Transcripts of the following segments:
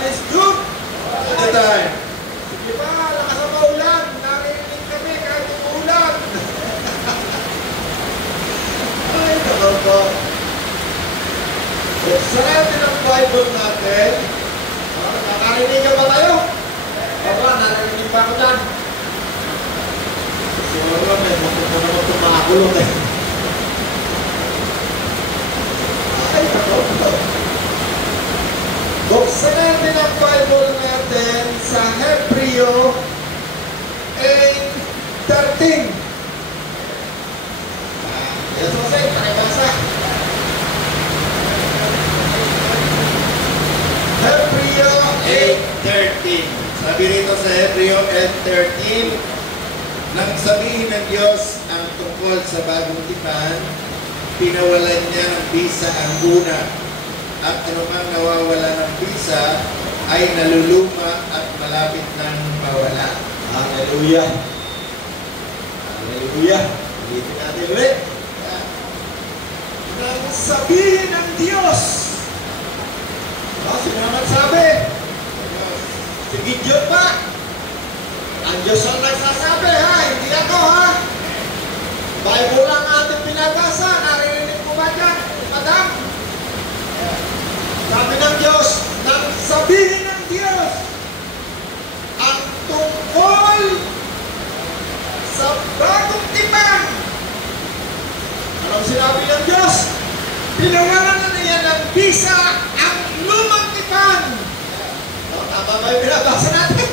God is good all the time. Sige ba, lakas ang maulan. Narinig kami kahit umuulan. Ay, naman po. Buksan natin ang Bible natin. Nakarinig ka ba tayo? Ewa, narinig pa ako dyan. Siguro may mapunta naman tumakulong eh. Ay, naman po. Buksan natin ang Bible natin sa Hebreo 8:13. Yes, Jose, pakibasa. Hebreo 8:13. Sabi rito sa Hebreo 8:13, nang sabihin ng Diyos ang tungkol sa bagong tipan, pinawalan niya ng bisa ang una, at anumang nawawala ng bisa ay naluluma at malapit ng mawala. Hallelujah! Hallelujah! Ulitin natin ulit. Nang sabihin ng Diyos, sino naman sabi? Si Gideon ba? Ang Diyos ang nagsasabi, ha? Hindi ako, ha? Bible lang ating pinabasa. Narinig mo ba dyan, Madam? Sabi ng Diyos, nang sabihin ng Diyos ang tungkol sa bagong tipan. Anong sinabi ng Diyos? Pinawalan na niya ng bisa ang lumang tipan. Tama ba yung pinabasa natin?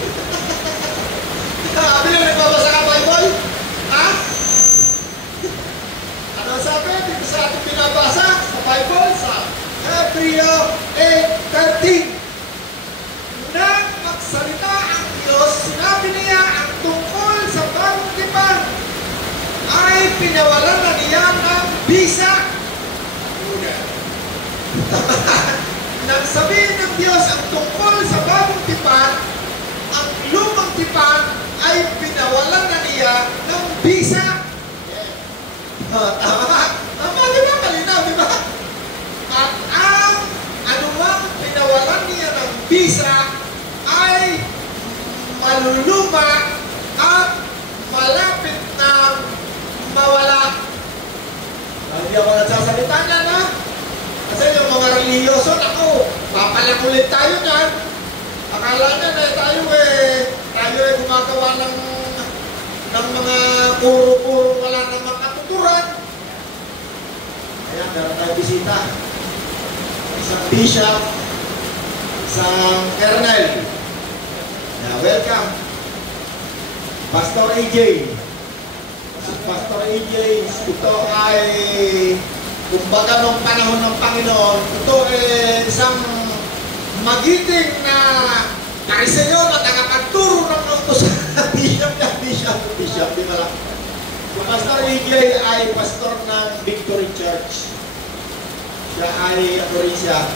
Sabi na nagbabasa ka Bible? Ha? Ano sabi? Dito sa ating pinabasa sa Bible, sa Hebreo 8:13. Nang magsalita ang Diyos, sinabi niya ang tungkol sa bagong tipan ay pinawalan na niya ng bisa. Nang sabihin ng Diyos ang tungkol sa bagong tipan, ang lumang tipan ay pinawalan na niya ng bisa. Tama? Tama, di ba? Malinaw, di ba? At ang anumang pinawalan niya ng bisa ay maluluma at malapit na mawala. Hindi ako nagsasalita niyan, ha? Kasi yung mga reliyoso, ako, papalakulit tayo niyan. Akala niya na tayo gumagawa ng mga puro-puro wala namang katuturan. Ayan, meron tayo bisita. Isang bishop, isang colonel. Welcome. Pastor AJ. Pastor AJ, ito ay kumbaga nung panahon ng Panginoon, ito ay isang magiting na kariseyo na tagapagturo ng utos sa bishop, di ba lang? Si Pastor AJ ay pastor ng Victory Church. Siya ay,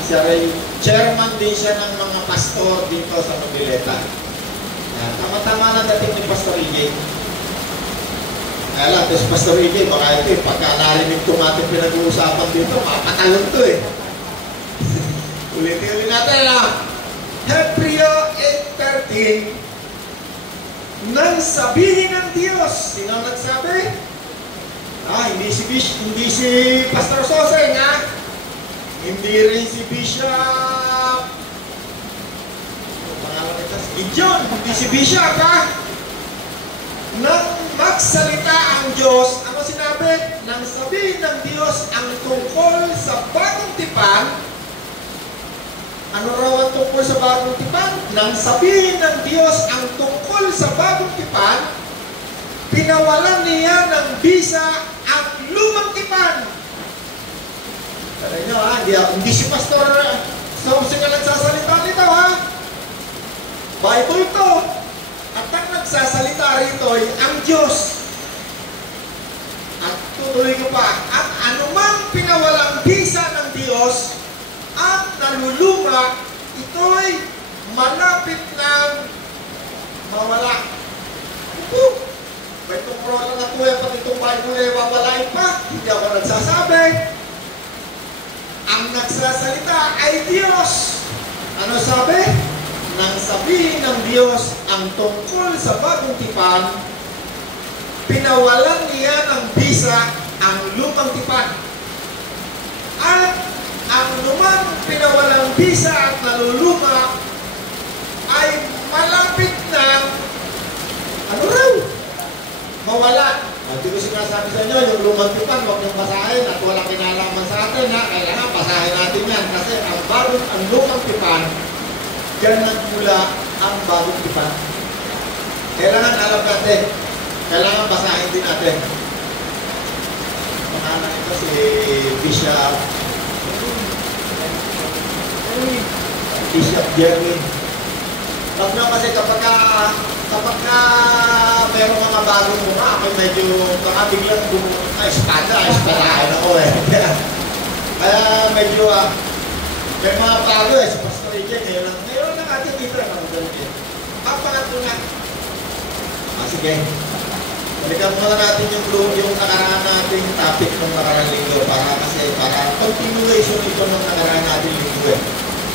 siya ay chairman din siya ng mga pastor dito sa Noveleta. Tama-tama na dating ni Pastor AJ. Kaya lang, si Pastor AJ, baka ito pagka narinig itong ating pinag-uusapan dito, makatalon ito eh. Ulitin natin na Hebreo 8:13, nang sabihin ng Diyos, sino nagsabi? Hindi si Pastor Soseng, ha? Hindi rin si Bishop Gideon, hindi si Bishop, ha? Nang magsalita ang Diyos, ano sinabi? Nang sabihin ng Diyos ang tungkol sa bagong tipan. Ano raw ang tungkol sa bagong tipan? Nang sabihin ng Diyos ang tungkol sa bagong tipan, pinawalan niya ng bisa ang lumang tipan. Sabi nyo, ha? Hindi si Pastor Soseng ang nagsasalita nito, ha? Bible to. At ang nagsasalita rito ay ang Diyos. At tutuloy ko pa, at anumang pinawalang bisa ng Diyos at naluluma, ito'y malapit ng mawala. May itong rola na tuya pati itong Bible ay wawalain pa. Hindi ako nagsasabi. Ang nagsasalita ay Diyos. Ano sabi? sabihin ng Diyos ang tungkol sa bagong tipan, pinawalan niya ng bisa ang lumang tipan. At ang lumang pinawalang bisa at naluluma ay malapit na mawala. Hindi ko sinasabi sa inyo, yung lumang tipan, huwag niyong basahin at walang kinalaman sa atin, ha? Kailangan basahin natin yan. Kasi ang lumang tipan, yan nagmula ang bagong tipan. Kailangan alam natin. Kailangan basahin din natin. Pangalan ito si Bishop Jeremy. Huwag na kasi kapag meron mga bagong mukha, ay medyo baka biglang espadahin ako eh. Kaya medyo may mga bago eh, sa Pastor AJ, ngayon lang ating dito ang mga ganun. Ang pangatlo na. Sige. Balikan muna natin yung nakaraan natin topic ng nakaraan linggo para continuation ito ng nakaraan natin linggo eh.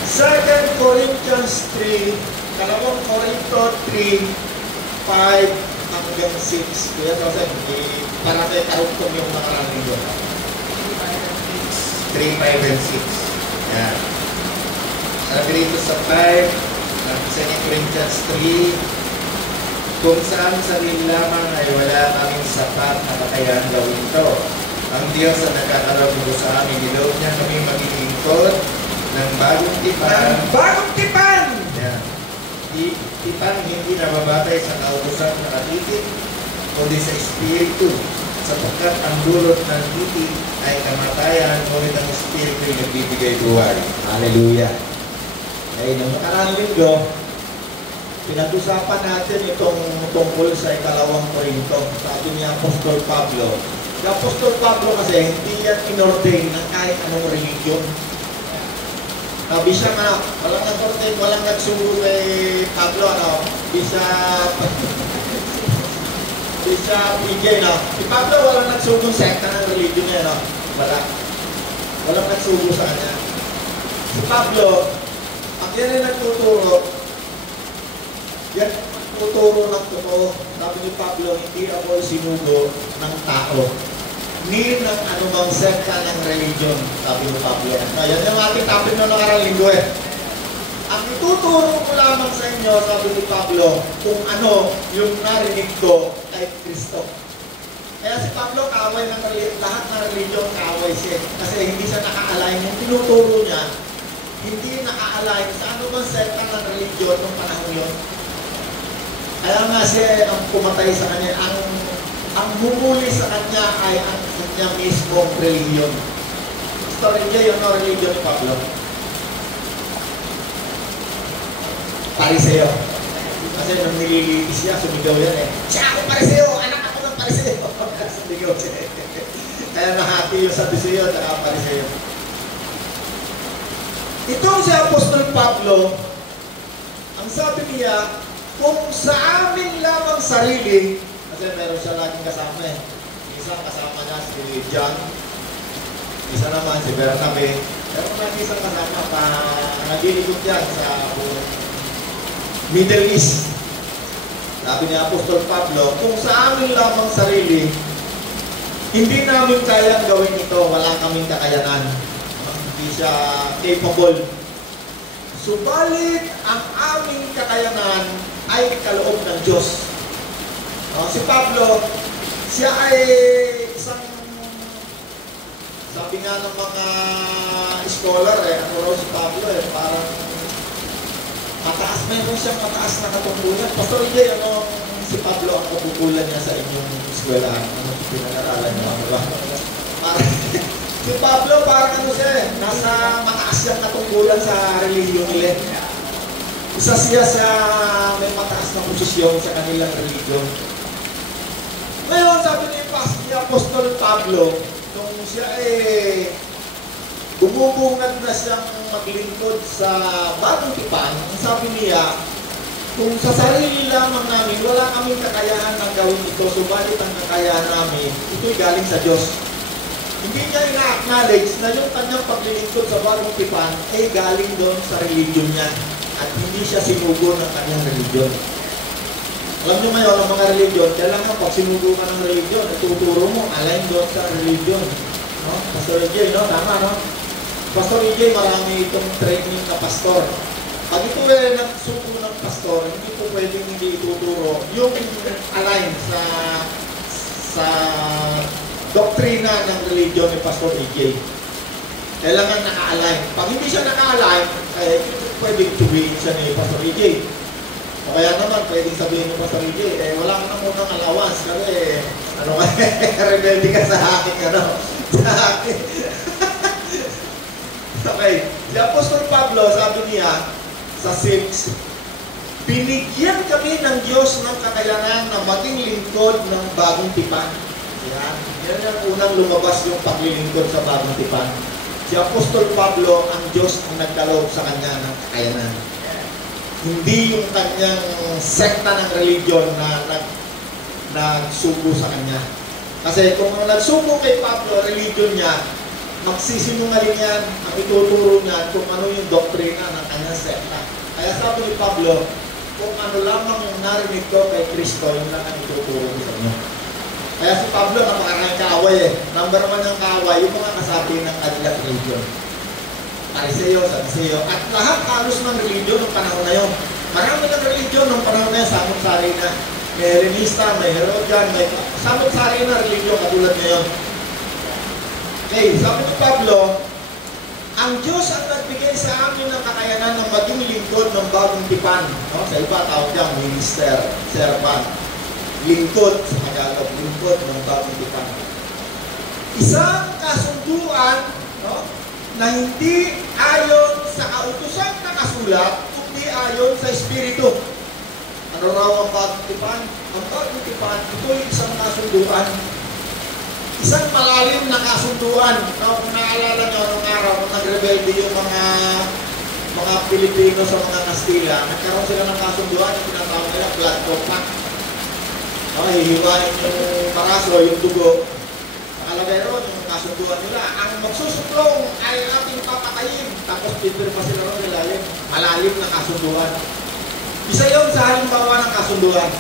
2 Corinthians 3, 2 Corinto 3, 5 hanggang 6. Kuya Joseph, para kayo karugtong yung nakaraan linggo. 3, 5, and 6. Yan. Sabi rito sa 5, 2 Corinthians 3, kung saan sarili lamang ay wala kaming sapat na kakayahan gawin ito. Ang Diyos ang nagkakalabugo sa amin, niloob niya kami maging lingkod ng bagong tipan. Ng bagong tipan! Yan. Tipan hindi nababatay sa kautusan na katitin, kundi sa Espiritu. Sapagkat ang dulot ng titin ay kamatayan, ngunit ang Espiritu ay nagbibigay buhay. Hallelujah! Ay, nung nakarang linggo, pinag-usapan natin itong tungkol sa 2 Corinto. Sabi ni Apostol Pablo. Si Apostol Pablo kasi hindi yan inordain ng kahit anong religion. Sabi siya nga, walang nag-ordain, walang nagsugo kay Pablo, Bishop PJ, Si Pablo walang nagsugong sekta ng religion niya, Wala. Walang nagsugo sa kanya. Si Pablo, ang yan ay nagtuturo, yan, tuturo ng totoo. Sabi ni Pablo, hindi ako sinugo ng tao, ni ng anumang sekta ng religion. Sabi ni Pablo. Yan yung ating topic na nakarang linggo eh. Ang ituturo ko lamang sa inyo, sabi ni Pablo, kung ano yung narinig ko kay Kristo. Kaya si Pablo, kaaway ng lahat ng religion, kaaway siya. Kasi hindi siya naka-align. Yung tinuturo niya, hindi naka-align sa anumang sekta ng religion ng panahon yun. Kaya nga siya ang pumatay sa kanya, ang humuli sa kanya ay ang kanya mismong religion. Story niya yung religion ni Pablo. Pariseo. Kasi nung nililitis siya, sumigaw yan eh. Siya ako Pariseo! Anak ako ng Pariseo! Sumigaw siya eh. Kaya nahati yung Saduseo at Pariseo. Itong si Apostol Pablo, ang sabi niya, kung sa amin lamang sarili, kasi meron siya laging kasama eh. Isang kasama niya si John, isa naman si Bernabe, pero lagi isang kasama pa naglilikod yan sa Middle East. Sabi ni Apostol Pablo, kung sa amin lamang sarili, hindi namin kayang gawin ito, wala kaming kakayanan. Hindi siya capable. Subalit, ang aming kakayanan ay kaloob ng Diyos. Si Pablo, siya ay isang, sabi nga ng mga scholar ano raw si Pablo parang mataas, mayroon siyang mataas na katungkulan. Pastor Ije, si Pablo ang kapukulan niya sa inyong eskwelahan? Ano pinag-aralan niyo? Si Pablo parang siya nasa mataas siyang katungkulan sa religion nila. Isa siya sa may mataas na posisyon sa kanilang religion. Ngayon, sabi ni Apostol Pablo, nung siya bumubungad na siyang maglingkod sa bagong tipan, sabi niya, kung sa sarili lamang namin, wala kaming kakayahan ng gawin ito, subalit ang kakayahan namin, ito'y galing sa Diyos. Hindi niya ina-acknowledge na yung kanyang paglilingkod sa bagong tipan ay galing doon sa religion niya. at hindi siya sinugo ng kanyang religion. Alam nyo ngayon, ang mga religion, kailangan pag sinugo ka ng religion, ituturo mo, align doon sa religion. No? Pastor EJ, no? Tama, no? Pastor EJ, marami itong training na pastor. Pag ito ay nagsuko ng pastor, hindi po pwedeng hindi ituturo yung align sa doktrina ng religion ni Pastor EJ. Kailangan naka-align. Pag hindi siya naka-align, pwedeng tubihin siya ni Pastor EJ. O kaya naman, pwedeng sabihin ni Pastor EJ, wala ka na munang allowance kasi, rebelde ka sa akin, sa akin. Okay. Si Apostol Pablo, sabi niya, sa 6, binigyan kami ng Diyos ng kakayanan na maging lingkod ng bagong tipan. Yan ang unang lumabas yung paglilingkod sa bagong tipan. Si Apostol Pablo, ang Diyos ang nagkaloob sa kanya ng kakayanan. Hindi yung kanyang sekta ng religion na nagsugo sa kanya. Kasi kung nagsugo kay Pablo, religion niya, magsisinungaling yan, ang ituturo niya kung ano yung doktrina ng kanyang sekta. Kaya sabi ni Pablo, kung ano lamang yung narinig ko kay Kristo, yung lang ang ituturo ko sa inyo. Kaya si Pablo, napakaraming kaaway Number 1 ng kaaway, yung mga kasabi ng kanilang religion. Pariseo, Saduseo, at lahat halos ng religion ng panahon na yun. Marami ng religion ng panahon na yun, samot-sari na. May Helenista, may Herodian, may samot-sari na religion katulad ngayon. Okay, sabi ni Pablo, ang Diyos ang nagbigay sa amin ng kakayanan ng maging lingkod ng bagong tipan. No? Sa iba, tawag niyang minister, servant. Lingkod, sa Tagalog, lingkod ng bagong tipan. Isang kasunduan, no? Na hindi ayon sa kautusan na kasulat, kundi ayon sa Espiritu. Ano raw ang bagong tipan? Ang bagong tipan, ito yung isang kasunduan. Isang malalim na kasunduan. No, kung naalala nyo nung araw, kung nagrebelde yung mga Pilipino sa mga Kastila, nagkaroon sila ng kasunduan, yung tinatawag nila blood compact. No, hihiwain yung paraso, yung dugo. Nakalagay ron, yung kasunduan nila. Ang magsusuklong ay ating papatayin. Tapos pipirma sila ron nilalim. Malalim na kasunduan. Isa yun sa halimbawa ng kasunduan.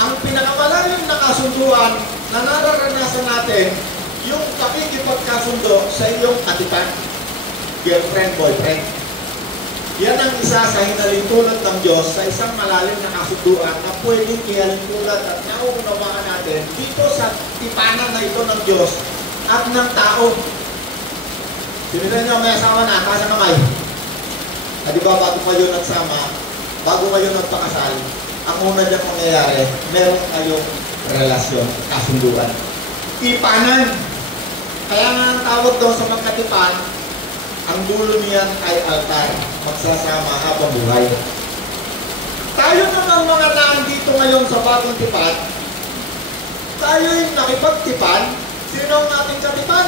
Ang pinakamalalim na kasunduan na nararanasan natin, yung pakikipagkasundo sa iyong katipan, girlfriend, boyfriend. Yan ang isa sa hinalintulad ng Diyos sa isang malalim na kasunduan na pwedeng ihalintulad at nauunawaan natin dito sa tipanan na ito ng Diyos at ng tao. Sinilan nyo, may asawa na, taas ang kamay. Di ba, bago kayo nagsama, bago kayo nagpakasal, ang una dyan mangyayari, meron kayong relasyon, kasunduan. Tipanan. Kaya nga ang tawag doon sa magkatipan, ang dulo niyan ay altar, magsasama habang buhay. Tayo naman mga nandito ngayon sa bagong tipan, tayo'y nakipagtipan. Sino ang ating katipan?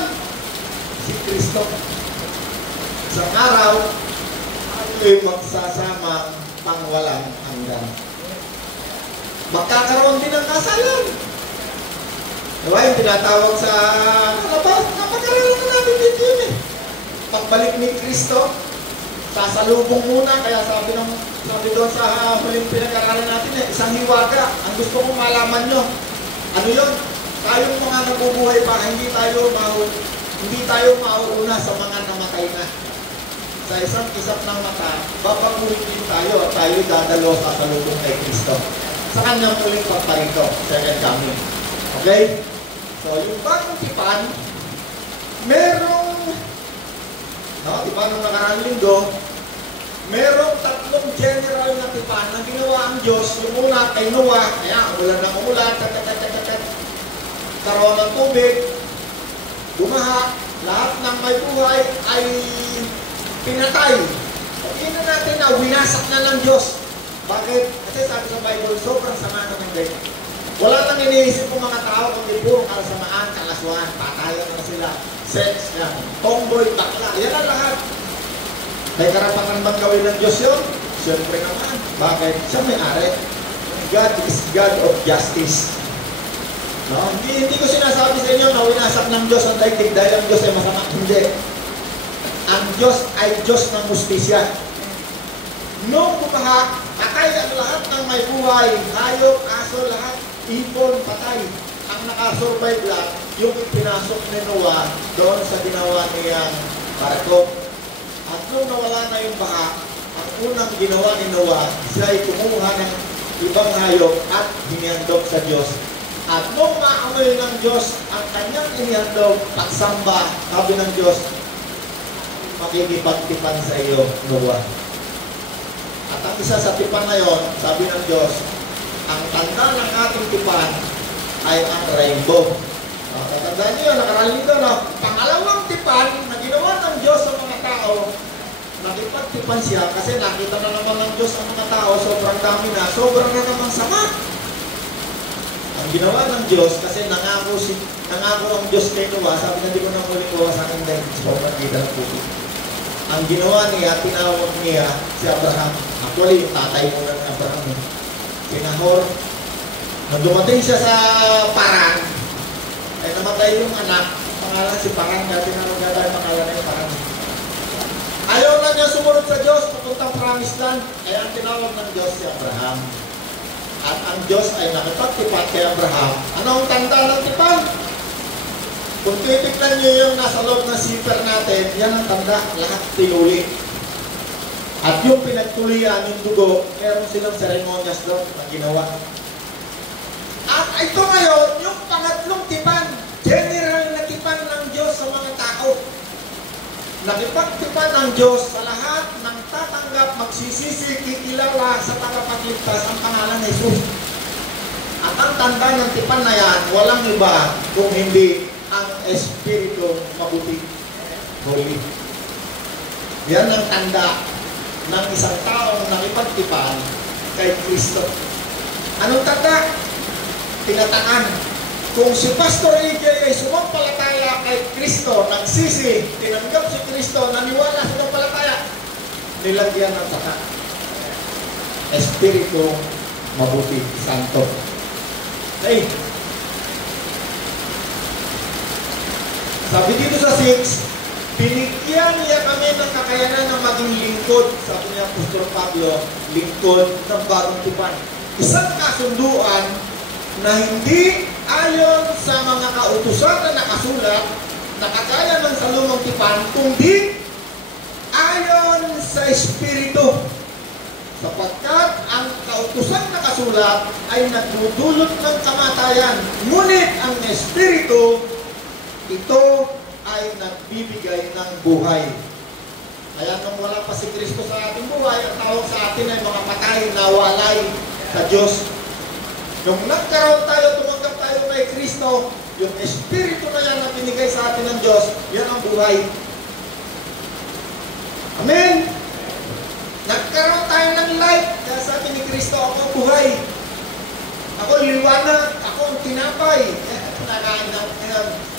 Si Kristo. Sa araw, tayo'y magsasama pangwalang hanggan. Magkakaroon din ng kasalan. Diba yung tinatawag sa napagkaralan na natin dito yun Pagbalik ni Kristo, sasalubong muna. Kaya sabi doon sa huling pinag-aralan natin, isang hiwaga. Ang gusto kong malaman nyo, ano yun? Tayong mga nabubuhay pa, hindi tayo mauuna sa mga namatay na. Sa isang kisap ng mata, babaguhin din tayo at tayo dadalo sa salubong kay Kristo. Sa kanyang muling pagparito, second coming. Okay? So, yung bagong tipan, merong, di ba nung nakaraang linggo, merong 3 general na tipan na ginawa ang Diyos. Yung una kay Noah, kaya ulan ng ulan, karoon ng tubig, bumaha, lahat ng may buhay ay pinatay. Sabihin na natin na winasak na ng Diyos. Bakit? Kasi sabi sa Bible, sobrang sama ng mundo. Wala nang iniisip ng mga tao kundi puro kasamaan, kalaswaan, patayan na sila, sex, yan, tomboy, bakla, yan ang lahat. May karapatan bang gawin ng Diyos yun? Siyempre naman. Bakit? Siya may-ari. God is God of justice. No? Hindi ko sinasabi sa inyo na winasak ng Diyos ang daigdig dahil ang Diyos ay masama. Hindi. Ang Diyos ay Diyos ng justisya. Nung bumaha, patay ang lahat ng may buhay. Hayop, aso, lahat. Ibon, patay. Ang nakasurvive lang, yung pinasok ni Noah doon sa ginawa niyang barko. At nung nawala na yung baha, ang unang ginawa ni Noah, siya ay kumuha ng ibang hayop at hinihandog sa Diyos. At nung maamoy ng Diyos ang kanyang hinihandog, pagsamba, sabi ng Diyos, makikipagtipan sa iyo, Noah. At ang isa sa tipan na yon, sabi ng Diyos, ang tanda ng ating tipan ay ang rainbow. Tatandaan niyo, nakaraan nito, no? Pangalawang tipan na ginawa ng Diyos sa mga tao, nakipagtipan siya kasi nakita na naman ng Diyos ang mga tao, sobrang dami na, sobrang na naman sama. Ang ginawa ng Diyos, kasi nangako ang Diyos kay Noah, sabi na, hindi ko na muli kuha sa akin dahil sobrang kita ng puti. Ang ginawa niya, tinawag niya si Abraham. Actually, yung tatay muna ng Abraham. Si Nahor. Nung dumating siya sa Paran, ay namatay yung anak. Pangalan si Paran. Kaya tinawag niya tayo pangalan na yung Paran. Ayaw na niya sumunod sa Diyos, papuntang promised land. Kaya ang tinawag ng Diyos si Abraham. At ang Diyos ay nakipagtipan kay Abraham. Ano ang tanda ng tipan? Kung titignan niyo yung nasa loob ng zipper natin, yan ang tanda, lahat tinuli. At yung pinagtulian, yung dugo, meron silang seremonyas doon na ginawa. At ito ngayon, yung pangatlong tipan, general na tipan ng Diyos sa mga tao. Nakipagtipan ng Diyos sa lahat ng tatanggap, magsisisi, kikilala sa tagapagligtas ang pangalan ng Jesus. At ang tanda ng tipan na yan, walang iba kung hindi ang Espiritu mabuti, Holy. Yan ang tanda ng isang taong nakipagtipan kay Kristo. Anong tanda? Tinataan. Kung si Pastor AJ ay sumampalataya kay Kristo, nagsisi, tinanggap si Kristo, naniwala sa sumampalataya, nilagyan ng tanda. Espiritu mabuti, Santo. Okay. Sabi dito sa 6, binigyan niya kami ng kakayanan ng maging lingkod. Sabi niya, Apostol Pablo, lingkod ng bagong tipan. Isang kasunduan na hindi ayon sa mga kautusan na nakasulat, na kagaya ng sa lumang tipan, kundi ayon sa Espiritu. Sapagkat ang kautusan na kasulat ay nagdudulot ng kamatayan. Ngunit ang Espiritu, ito ay nagbibigay ng buhay. Kaya nung wala pa si Kristo sa ating buhay, ang tawag sa atin ay mga patay na walay sa Diyos. Nung nagkaroon tayo, tumanggap tayo kay Kristo, yung Espiritu na yan na binigay sa atin ng Diyos, yan ang buhay. Amen! Nagkaroon tayo ng life, kaya sabi ni Kristo, ako ang buhay. Ako liwanag, ako ang tinapay.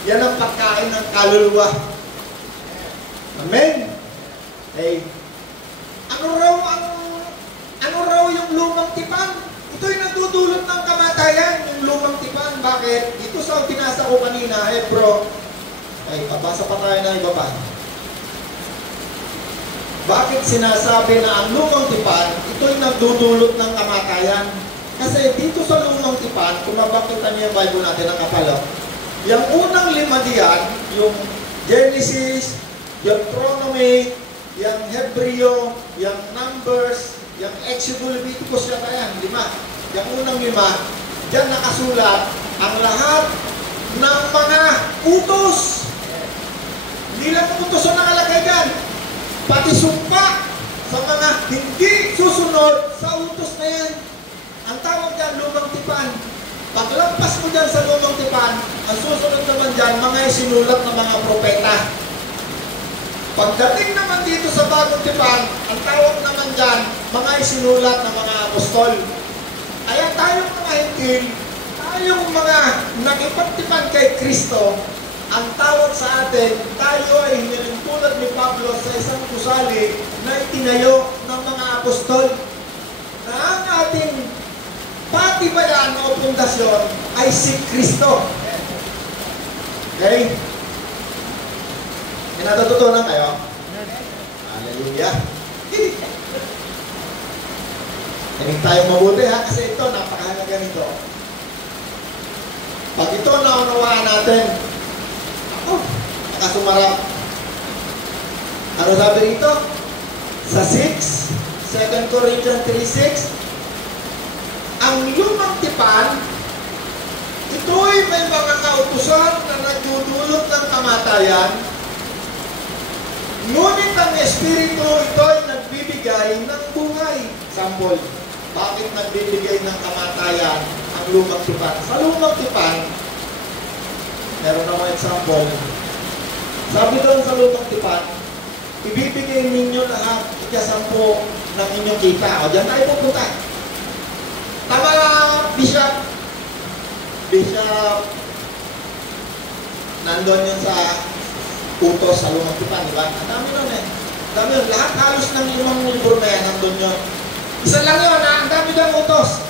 Yan ang pagkain ng kaluluwa. Amen? Hey. Ano raw yung lumang tipan? Ito'y nagdudulot ng kamatayan, yung lumang tipan. Bakit? Dito sa binasa ko kanina, Hebro, ay, pabasa pa tayo na iba pa. Bakit sinasabi na ang lumang tipan, ito'y nagdudulot ng kamatayan? Kasi dito sa lumang tipan, kung mabakita niyo yung Bible natin ang kapalo, yung unang 5 diyan, yung Genesis, yung Deuteronomy, yung Hebreo, yung Numbers, yung Exodus, Leviticus, yan, 5. Yung unang 5, diyan nakasulat ang lahat ng mga utos. Hindi lang utos ang nakalagay dyan. Pati sumpa sa mga hindi susunod sa utos na yan. Ang tawag dyan, lumang tipan. Paglampas mo dyan sa lumang tipan, ang susunod naman dyan, mga isinulat ng mga propeta. Pagdating naman dito sa bagong tipan, ang tawag naman dyan, mga isinulat ng mga apostol. Kaya tayong mga hintil, tayong mga nakipagtipan kay Kristo, ang tawag sa atin, tayo ay hinilintulad ni Pablo sa isang gusali na itinayo ng mga apostol. Na ang ating patibayan o pundasyon ay si Kristo. Okay? May natututunan kayo? Hallelujah. Tinig tayong mabuti ha, kasi ito, napakahalaga nito. Pag ito naunawaan natin, nakasumarap. Ano sabi rito? Sa 2 Corinthians 3:6, ang lumang tipan, ito'y may mga kautusan na nagdudulot ng kamatayan, ngunit ang Espiritu ito'y nagbibigay ng buhay. Sample, bakit nagbibigay ng kamatayan ang lumang tipan? Sa lumang tipan, meron akong example. Sabi doon sa lumang tipan, ibibigay ninyo lahat ika-10 ng inyong kita. O dyan tayo pupunta. Tama Bishop. Bishop, nandun yun sa utos sa lumang tipan, di ba? Ang dami nun eh. Ang dami yun. Lahat halos ng 5 libro na yan, nandun yun. Isa lang yun ha, ang dami ng utos.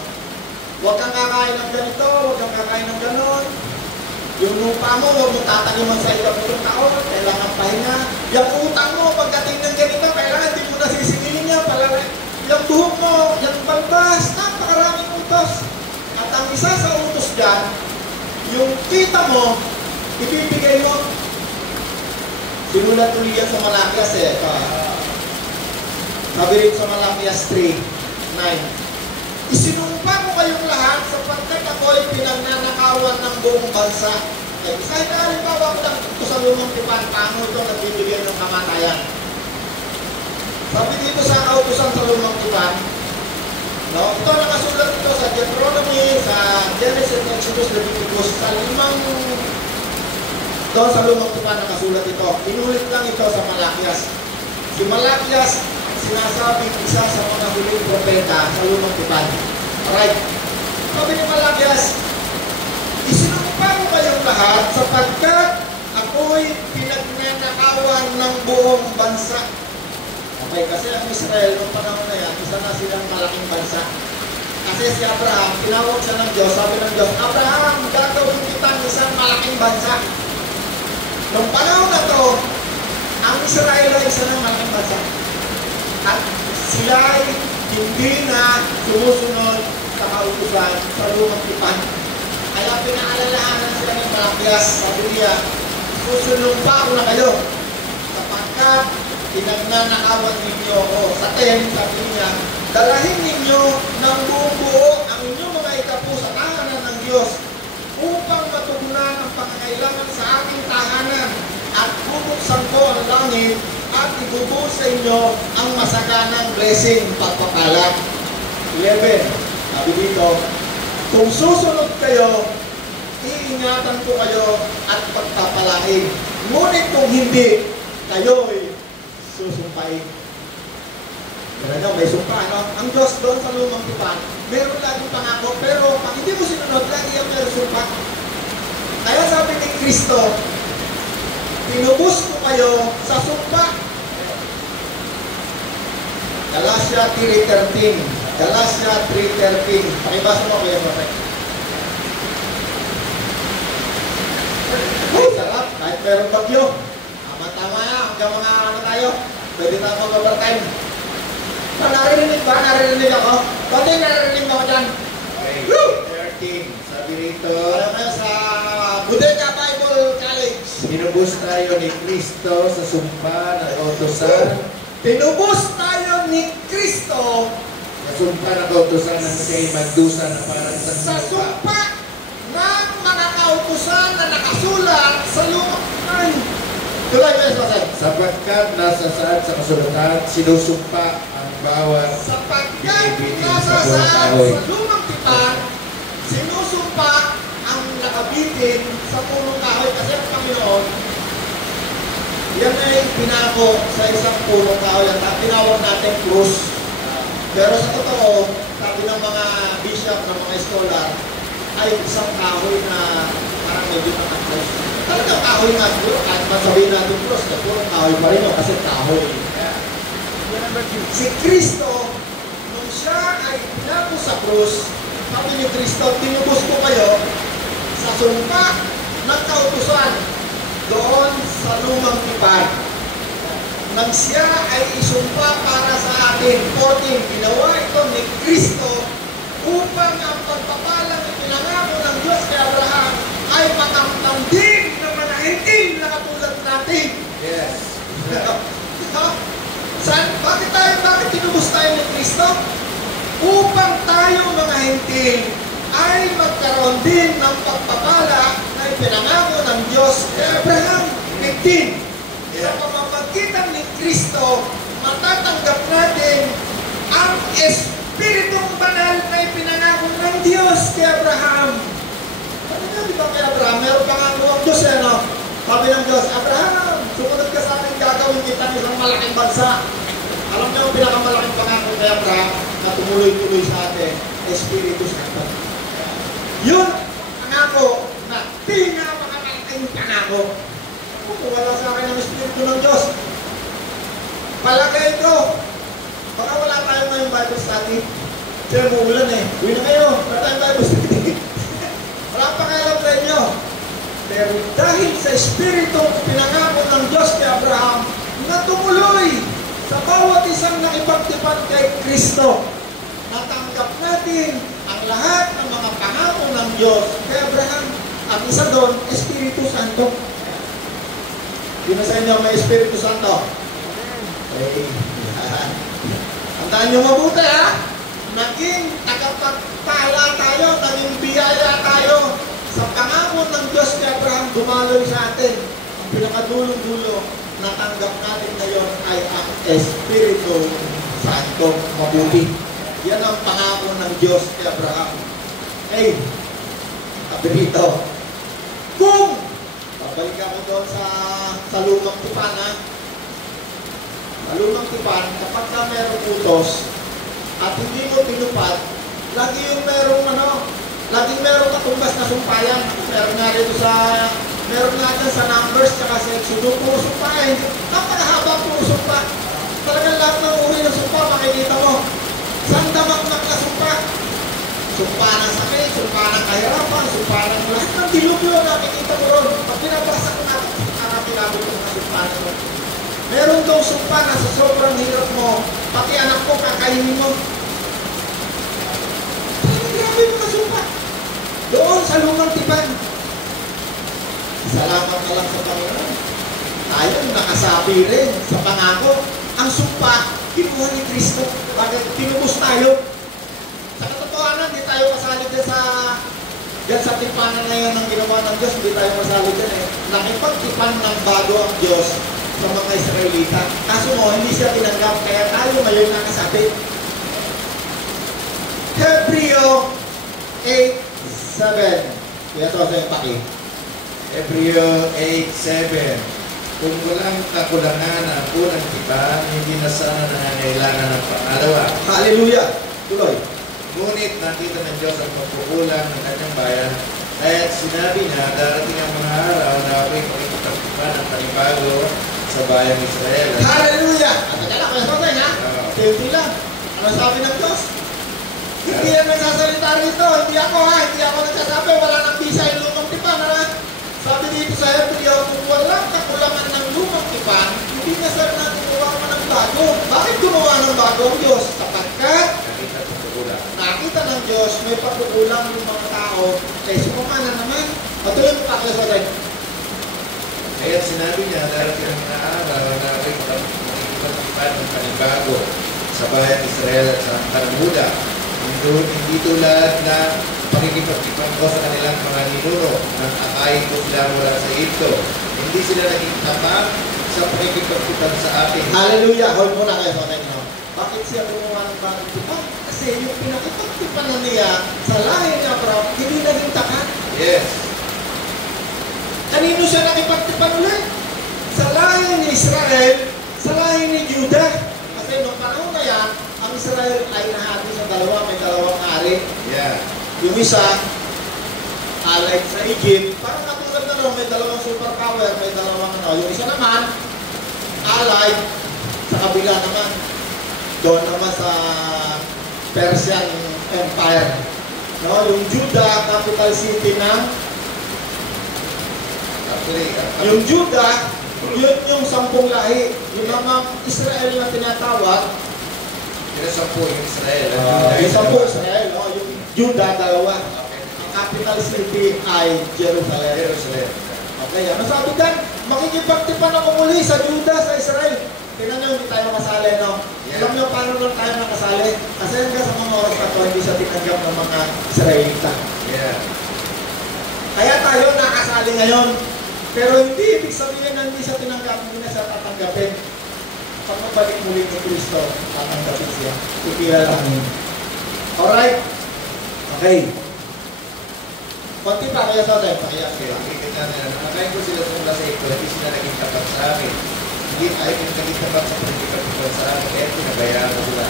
Huwag kang kakain ng ganito, huwag kang kakain ng ganon. Yung lupa mo, huwag mo tataniman sa 10 taon, kailangan pahinga. Yung utang mo, pagdating ng ganito, kailangan hindi mo nasisingilin niya. Yung buhok mo, yung balbas, napakaraming utos. At ang isa sa utos dyan, yung kita mo, ibibigay mo. Sinulat ulit yan sa Malakias eh. Sabi rin sa Malakias 3:9. Isinumpa ko kayong lahat sapagkat ako'y pinagnanakawan ng buong bansa. Kahit na halimbawa ko lang ito sa lumang tipan, paano ito nagbibigay ng kamatayan? Sabi dito sa kautusan sa lumang tipan, no? Ito nakasulat ito sa Deuteronomy, sa Genesis, Exodus, Leviticus, sa 5 doon sa lumang tipan nakasulat ito. Inulit lang ito sa Malakias. Si Malakias, sinasabing isa sa mga huling propeta sa lumang tipan. Alright. Sabi ni Malakias, isinumpa ko kayong lahat sapagkat ako'y pinagnanakawan ng buong bansa. Okay, kasi ang Israel, noong panahon na yan, isa na silang malaking bansa. Kasi si Abraham, tinawag siya ng Diyos, sabi ng Diyos, Abraham, gagawin kitang isang malaking bansa. Noong panahon na to, ang Israel ay isa ng malaking bansa. At sila ay hindi na sumusunod sa kautusan sa lumang tipan. Kaya pinaalalahanan sila ng Malakias, sabi niya, susunod pa ako na kayo. Sapagkat pinagnanakawan ninyo ako. Sa 10, sabi niya, dalahin ninyo ng buong buo ang inyong mga ikapu sa tahanan ng Diyos upang matugunan ang pangangailangan sa aking tahanan at bubuksan ko ang langit at ibubuo sa inyo ang masaganang blessing, pagpapala. 11, sabi dito, kung susunod kayo, iingatan ko kayo at pagpapalain. Ngunit kung hindi, kayo'y susumpain. Pero may sumpa, no? Ang Diyos doon sa lumang tipan, meron laging pangako, pero pag hindi mo sinunod, lagi yung meron sumpa. Kaya sabi ni Kristo, tinubos ko kayo sa sumpa. Galatia 3:13. Galatia 3:13. Pakibasa mo kuya Prophet. Sarap, kahit meron bagyo. Tama-tama yan, hanggang mga ano tayo, pwede tayo mag-overtime. Naririnig ba? Naririnig ako? Pwede naririnig ako dyan. Okay, 13. Sabi rito, alam kayo sa Bodega Bible College. Tinubos tayo ni Kristo sa sumpa ng kautusan. Tinubos tayo ni Kristo sa sumpa ng kautusan ng siya'y magdusa na parang sa sumpa ng mga kautusan na nakasulat sa lumang tipan. Tuloy kayo sa sapagkat nasa saad sa kasulatan, sinusumpa ang bawat sapagkat nasa saad sa lumang tipan, sinusumpa ang nakabitin sa punong kahoy. Kasi ang Panginoon, yan ay pinako sa isang punong kahoy at tinawag natin krus. Pero sa totoo, sabi ng mga bishop, ng mga scholar, ay isang kahoy na parang medyo nakakrus. Talagang kahoy nga siguro, kahit masabihin natin krus, puro kahoy pa rin yun kasi kahoy. Si Kristo, nung siya ay pinako sa krus, sabi ni Kristo, tinubos ko kayo sa sumpa ng kautusan doon sa lumang tipan. nang siya ay isumpa para sa atin. 14, ginawa ito ni Kristo upang ang pagpapalang ipinangako ng Diyos kay Abraham ay makamtam din ng mga itim na katulad natin. Yes. Bakit tinubos tayo ni Kristo? Upang tayo mga hintil ay magkaroon din ng pagpapala na ipinangako ng Diyos kay Abraham. 15. Sa pamamagitan ni Kristo, matatanggap natin ang Espiritong Banal na ipinangako ng Diyos kay Abraham. Ano nga, di ba kay Abraham? Meron pangako ang Diyos, no? Sabi ng Diyos, Abraham, sumunod ka sa akin, gagawin kita ng isang malaking bansa. Alam niyo ang pinakamalaking pangako kay Abraham na tumuloy-tuloy sa atin, Espiritu Santo. Yun, pangako na pinakamalaking pangako. Kung wala sa akin ang Espiritu ng Diyos, palagay ko, baka wala tayo ngayong Bible study. Sila muulan eh. Uwi na kayo, wala tayong Bible study. Wala pa kayo sa inyo. Pero dahil sa Espiritong pinangako ng Diyos kay Abraham, na tumuloy sa bawat isang nakipagtipan kay Kristo, natanggap natin ang lahat ng mga pangako ng Diyos kay Abraham. Ang isa doon, Espiritu Santo. Yun na sa inyo, may Espiritu Santo. Okay. Tandaan nyo mabuti, ha? Naging tagapagpala tayo, naging biyaya tayo sa pangako ng Diyos kay Abraham, dumaloy sa atin. Ang pinakadulong-dulo, natanggap natin ngayon ay ang Espiritu Santo. Mabuti. Yan ang pangako ng Diyos kay Abraham. Hey, sabi rito, kung babalik ako doon sa lumang tipan, ha? Sa lumang tipan, kapag ka merong utos at hindi mo tinupad, lagi yung laging merong katumbas na sumpayan. Meron nga dyan sa Numbers tsaka sa Exodus, puro sumpayan. Napakahaba puro sumpa. Talagang lahat ng uri ng sumpa, makikita mo. Saan damak-mak na sumpa? Sumpa ng sakit, sumpa ng kahirapan, sumpa ng lahat ng dilubyo na nakikita mo ron. Pag pinabasa ko natin, nakakilabot ko na sumpa na ron. Meron daw sumpa na sa sobrang hirap mo, pati anak ko kakainin mo. Grabe mga sumpa. Doon sa lumang tipan. Salamat na lang sa Panginoon. Tayo nakasabi rin sa pangako. Ang sumpa, kinuha ni Kristo. Bakit tinubos tayo? Sa katotohanan, hindi tayo masali dyan sa tipanan na yan ng ginawa ng Diyos. Hindi tayo masali dyan eh. Nakipagtipan ng bago ang Diyos sa mga Israelita. Kaso mo, hindi siya tinanggap. Kaya tayo ngayon nakasabi. Hebreo 8:7. Kaya ito sa paki. Hebreo 8:7. Kung walang kakulangan ang unang tipan, hindi na sana nangangailangan ng pangalawa. Hallelujah! Tuloy. Ngunit nakita ng Diyos ang pagkukulang ng kanyang bayan, kaya't sinabi niya, darating ang mga araw na ako'y makikipagtipan ng panibago sa bayang Israel. Hallelujah! At kaya kaya sa atin, ha? Simple lang. Ano sabi ng Diyos? Hindi yan nagsasalita rito. Hindi ako, ha? Hindi ako nagsasabi. Wala nang bisa yung lumang tipan, ha? Sabi dito sa Hebreo, kung walang kakulangan ng lumang tipan, hindi na sir natin gumawa ng bago. Bakit gumawa ng bago ang Diyos? Sapagkat nakita ng Diyos, may pagkukulang ng mga tao, kaya sumama na naman. Patuloy mo pa kayo sa rin. Kaya sinabi niya, darating ang mga araw na ako'y makikipagtipan ng panibago sa bayang Israel at sa Huda. Hindi tulad na pakikipagtipan ko sa kanilang mga ninuno nang akayin ko sila mula sa Egypto. Hindi sila naging tapat sa pakikipagtipan sa atin. Hallelujah! Hold mo na kayo sa akin. No? Bakit siya gumawa ng bagong tipan? Kasi yung pinakipagtipan na niya sa lahi ni Abraham, hindi naging tapat. Yes. Kanino siya nakipagtipan ulit? Sa lahi ni Israel, sa lahi ni Judah. Kasi noong panahon na yan, ang Israel ay nahati sa dalawa, may dalawang hari. Yeah. Yung isa, allied sa Egypt, parang katulad na rin, may dalawang superpower, may dalawang Yung isa naman, allied sa kabila naman. Doon naman sa Persian Empire. No? Yung Judah, capital city ng yung Judah, Yun yung 10 lahi. Yung mga Israel na tinatawag, Yung 10 yung Israel. yung 10 Israel, yung Judah, 2. Ang capital city ay Jerusalem. Jerusalem. Okay, ano sabi dyan? Makikipagtipan ako muli sa Judah, sa Israel. Tingnan nyo, hindi tayo makasali, no? Yeah. Alam nyo paano lang tayo nakasali? Kasi hanggang sa mga oras na to, hindi siya tinanggap ng mga Israelita. Yeah. Kaya tayo nakasali ngayon. Pero hindi ibig sabihin na hindi siya tinanggap, hindi na siya tatanggapin. Pag magbalik muli ni Kristo, tatanggapin siya. Ikilalanin. Alright? Okay. Konti pa kaya sa tayo, pakiyak sila. Kita na, nakakain ko sila sa sa ito, hindi sila naging tapat sa akin. Hindi tayo naging tapat sa pagkikatipan sa akin, kaya pinabayaan ko sila.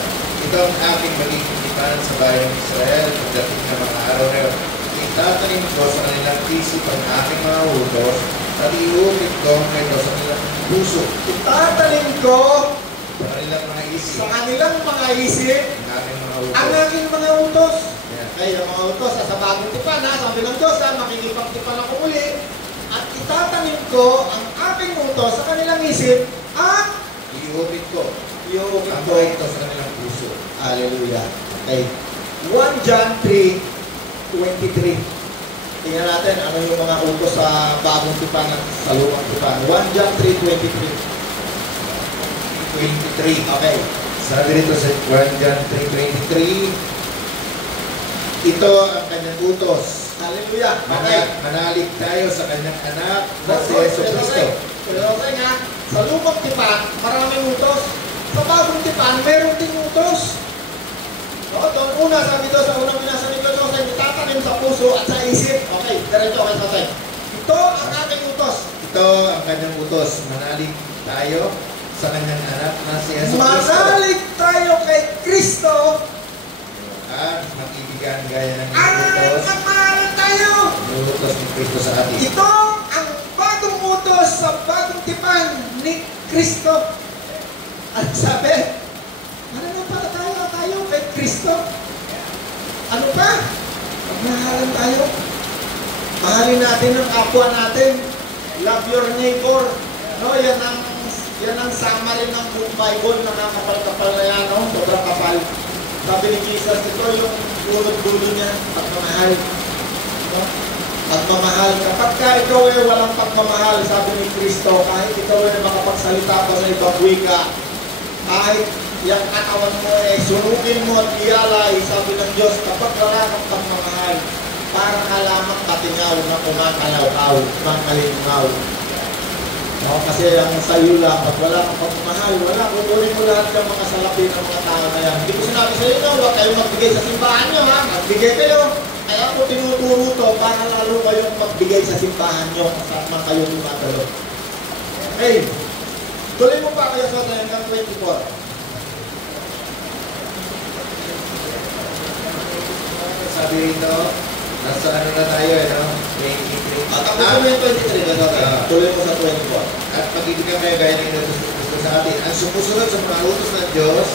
Ito ang aking magiging tipanan sa bayan ng Israel pagdating ng mga araw na yun. Itatanim ko sa kanilang isip ang aking mga utos at iulit ko ito sa kanilang puso. Itatanim ko Sa kanilang mga isip sa kanilang mga isip ang aking mga utos. ang aking mga utos. Yeah. Ay, ang mga utos, sa bagong tipan, ha? Sabi ng Diyos, ha? Makikipagtipan ako muli. At itatanim ko ang aking utos sa kanilang isip at Iulit ko iuukit ang ko. mga ito sa kanilang puso. Hallelujah. Okay. 1 John 3:23. Tingnan natin ano yung mga utos sa bagong tipan at sa lumang tipan. 1 John 3:23. 23. Okay. Sabi rito sa 1 John 3:23, ito ang kanyang utos. Hallelujah. Okay. Manalig tayo sa kanyang anak na si Yeso Cristo. Pero nga, sa lumang tipan, maraming utos. Sa bagong tipan, meron ding utos. O, doon una, sabi doon sa unang binasa ni Diyos, ay itatanim sa puso at sa isip. Okay, diretso kay Sasay. Ito ang aking utos. Ito ang kanyang utos. Manalig tayo sa kanyang anak na si Yeso Cristo. Manalig tayo kay Kristo At makibigan gaya ng at utos. magmahal tayo. Ang utos ni Cristo sa atin. Ito ang bagong utos sa bagong tipan ni Kristo. At sabi, mananampalataya tayo kay Kristo. Ano pa? Magmahalan tayo. Mahalin natin ang kapwa natin. Love your neighbor. No, yan ang summary ng buong Bible. Nakakapal-kapal na yan, no? Sobrang kapal. Sabi ni Jesus, ito yung ulod-dulo niya, pagmamahal. No? Pagmamahal. Kapag ka ikaw ay walang pagmamahal, sabi ni Kristo, kahit ikaw ay makapagsalita pa sa ibang wika, kahit yung katawan mo ay sunugin mo at iyalay, sabi ng Diyos, kapag wala kang pagmamahal, para ka lamang katingaw na kumakalaw-kaw, kumakalinaw. No, kasi ang sayo lang, pag wala kang pagmamahal, wala, kukunin mo lahat ng mga salapi ng mga tao na yan. Hindi ko sinabi sa inyo, huwag kayong magbigay sa simbahan nyo, ha? Magbigay kayo. Kaya ako tinuturo to para lalo kayong magbigay sa simbahan nyo at man kayo tumatalo. Okay. Tuloy mo pa kayo sa hanggang 24. Sabi rito, nasa ano na tayo, no? 23. Tapos mo yung 23, tuloy mo sa 24. At pag-ibig kayo gaya ng Cristo sa atin. Ang sumusunod sa mga utos ng Diyos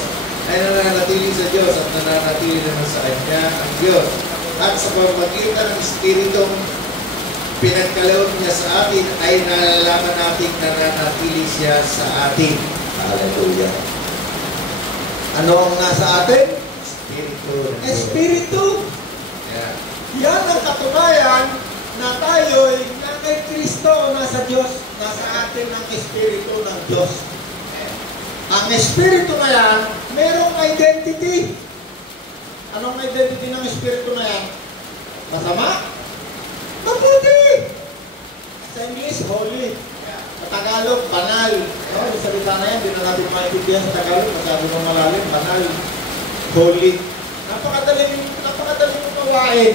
ay nananatili sa Diyos at nananatili naman sa Kanya ang Diyos. At sa pamamagitan ng Espiritong pinagkaloob niya sa atin ay nalalaman natin nananatili siya sa atin. Hallelujah. Ano ang nasa atin? Espiritu ng Diyos. Espiritu. Yeah. Yan ang katunayan na tayo'y na kay Kristo nasa Diyos, nasa atin ang Espiritu ng Diyos. Ang Espiritu na yan, merong identity. Anong identity ng Espiritu na yan? Masama? Mabuti! Sa English, holy. Sa Tagalog, banal. No, yung salita na yan, hindi na natin maintindihan sa Tagalog, masyado na malalim, banal. Holy. Napakadaling unawain.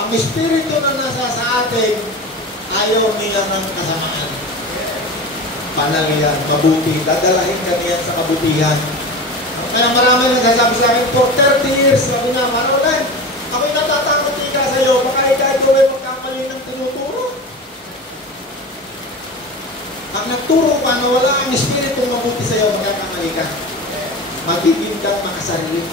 Ang Espiritu na nasa sa atin, ayaw nila ng kasamaan. Banal yan, mabuti. Dadalahin ka niyan sa kabutihan. Kaya marami nagsasabi sa akin, for 30 years, sabi na, Marolan, ako'y natatakot ka sa iyo, baka ikaw ay magkamali ng tinuturo. Pag nagturo ka na wala ang Espiritu mabuti sa iyo, magkakamali ka. Magiging kang makasarili.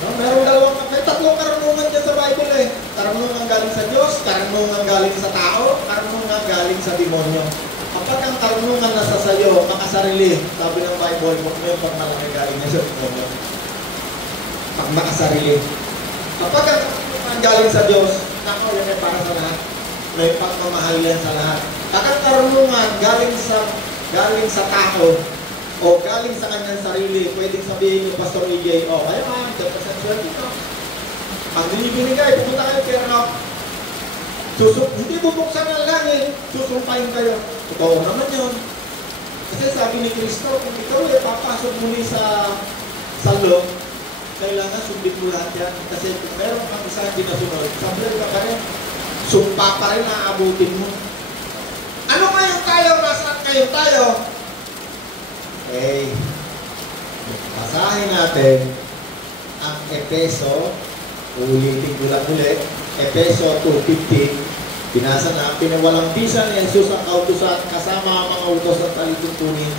No, may tatlong karunungan dyan sa Bible eh. Karunungan galing sa Diyos, karunungan galing sa tao, karunungan galing sa demonyo. Ang kapag ang karunungan nasa sayo, makasarili, sabi ng Bible, kung may pagmalaki galing na siya, pag makasarili. Kapag ang karunungan galing sa Diyos, nako, yan ay para sa lahat. May pagmamahal yan sa lahat. Kapag karunungan galing sa tao, o galing sa kanyang sarili, pwedeng sabihin ni Pastor EJ, kaya man, 10% swerte ito. Ang binibigay, pupunta kayo pero hindi bubuksan ng langit, susumpain kayo. Totoo naman yun. Kasi sabi ni Kristo, kung ikaw papasok muli sa loob, kailangan sundin mo lahat yan. Kasi kung meron kang isa hindi nasunod, sabihan ka pa rin, sumpa pa rin na aabutin mo. Ano ngayon tayo? Nasaan kayo tayo? Okay. Basahin natin ang Efeso. Ulitin ko lang ulit. Efeso 2:15. Binasa na, pinawalang bisa ni Jesus ang kautusan kasama ang mga utos ng talitutunin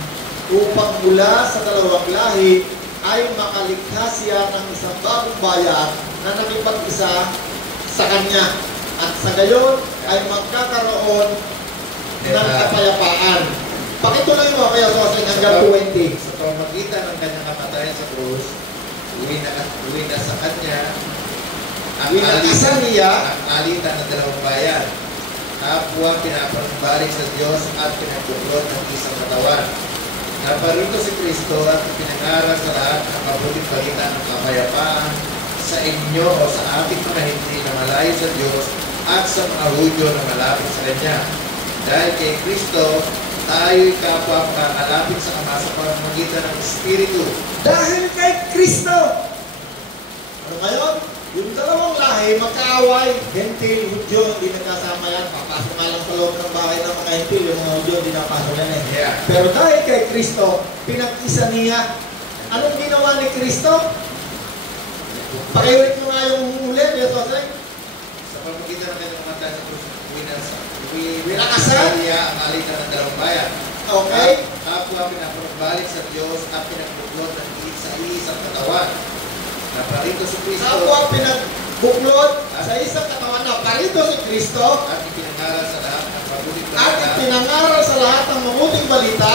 upang mula sa dalawang lahi ay makalikha siya ng isang bagong bayan na nakipag-isa sa Kanya. At sa gayon ay magkakaroon ng kapayapaan. Pakituloy mo kaya Soseng hanggang 20. Sa pamamagitan ng kanyang kapatayan sa krus, uwi na sa kanya ang alitan ng dalawang bayan. Kapwa pinapabalik sa Diyos at pinabuklod ng isang katawan. Naparito si Kristo at pinangaral sa lahat ng mabuting balita ng kapayapaan sa inyo o sa ating mga hindi na malayo sa Diyos at sa mga Hudyo na malapit sa Kanya. Dahil kay Kristo, tayo'y kapwa makakalapit sa Ama sa pamamagitan ng Espiritu. Dahil kay Kristo! Ano ngayon? Yung dalawang lahi, magkaaway, Gentil, Hudyo, hindi nagkasama yan. Papasok nga lang sa loob ng bahay ng mga Gentil, yung mga Hudyo, hindi napasok yan eh. Yeah. Pero dahil kay Kristo, pinag-isa niya. Anong ginawa ni Kristo? Pakiulit mo nga yung ulit, yes, Jose? Sa pamamagitan ng kanyang mata sa krus, Winakasan niya ang alitan ng dalawang bayan. Okay. Kapwa pinapabalik sa Diyos at pinagbuklod ng isa-isang katawan. Naparito si Kristo. Kapwa pinagbuklod sa isang katawan na parito si Kristo. At ipinangaral sa lahat ng mabuting balita. At ipinangaral sa lahat ng mabuting balita.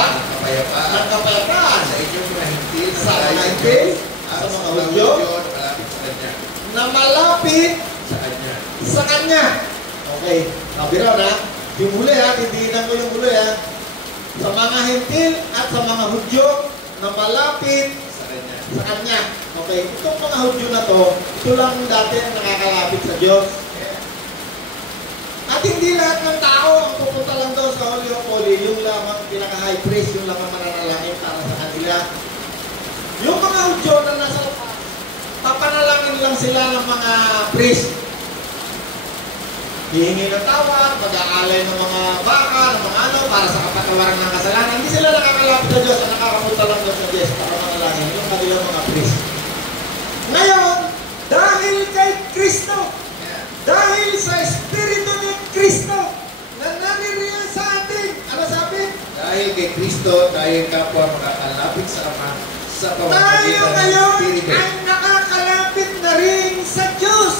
Ng kapayapaan. Sa inyong mga hintil. Sa mga hintil. Sa mga Hudyo. Malapit sa Kanya. Na malapit sa Kanya. Sa Kanya. Okay. Nabira na. Yung huli ha. Tindihinan ko yung huli ha. Sa mga hintil at sa mga Hudyo na malapit sa Kanya. Okay, itong mga Hudyo na to, ito lang dati ang nakakalapit sa Diyos. At hindi lahat ng tao ang pupunta lang doon sa Holy of Holy, yung lamang pinaka-high priest, yung lamang mananalangin para sa kanila. Yung mga Hudyo na nasa lapas, papanalangin lang sila ng mga priest. Hihingi ng tawad, mag-aalay ng mga baka, ng mga ano, para sa kapatawaran ng kasalanan. Hindi sila nakakalapit sa Diyos, ang nakakapunta lang doon sa Diyos para manalangin yung kanilang mga priest. Ngayon, dahil kay Kristo, dahil sa Espiritu ni Kristo, na naniriyan sa atin, ano sabi? Dahil kay Kristo, tayo kapwa makakalapit sa Ama sa Tayo pamamagitan ng ngayon Espiritu. ay nakakalapit na rin sa Diyos.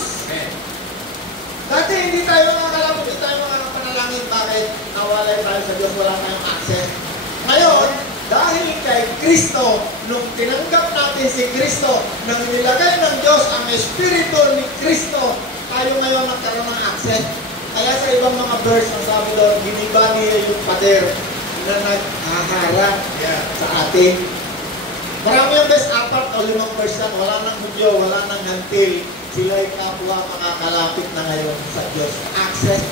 Dati hindi tayo nakakalapit, hindi tayo makapanalangin. Bakit? Nawalay tayo sa Diyos, wala tayong access. Ngayon, dahil kay Kristo, nung tinanggap natin si Kristo, nang nilagay ng Diyos ang Espiritu ni Kristo, tayo ngayon nagkaroon ng access. Kaya sa ibang mga verse, ang sabi doon, giniba niya yung pader na naghaharap sa atin. Marami yung best 4 o 5 verse lang, wala nang Hudyo, wala nang Gentil. Sila'y kapwa makakalapit na ngayon sa Diyos. Access.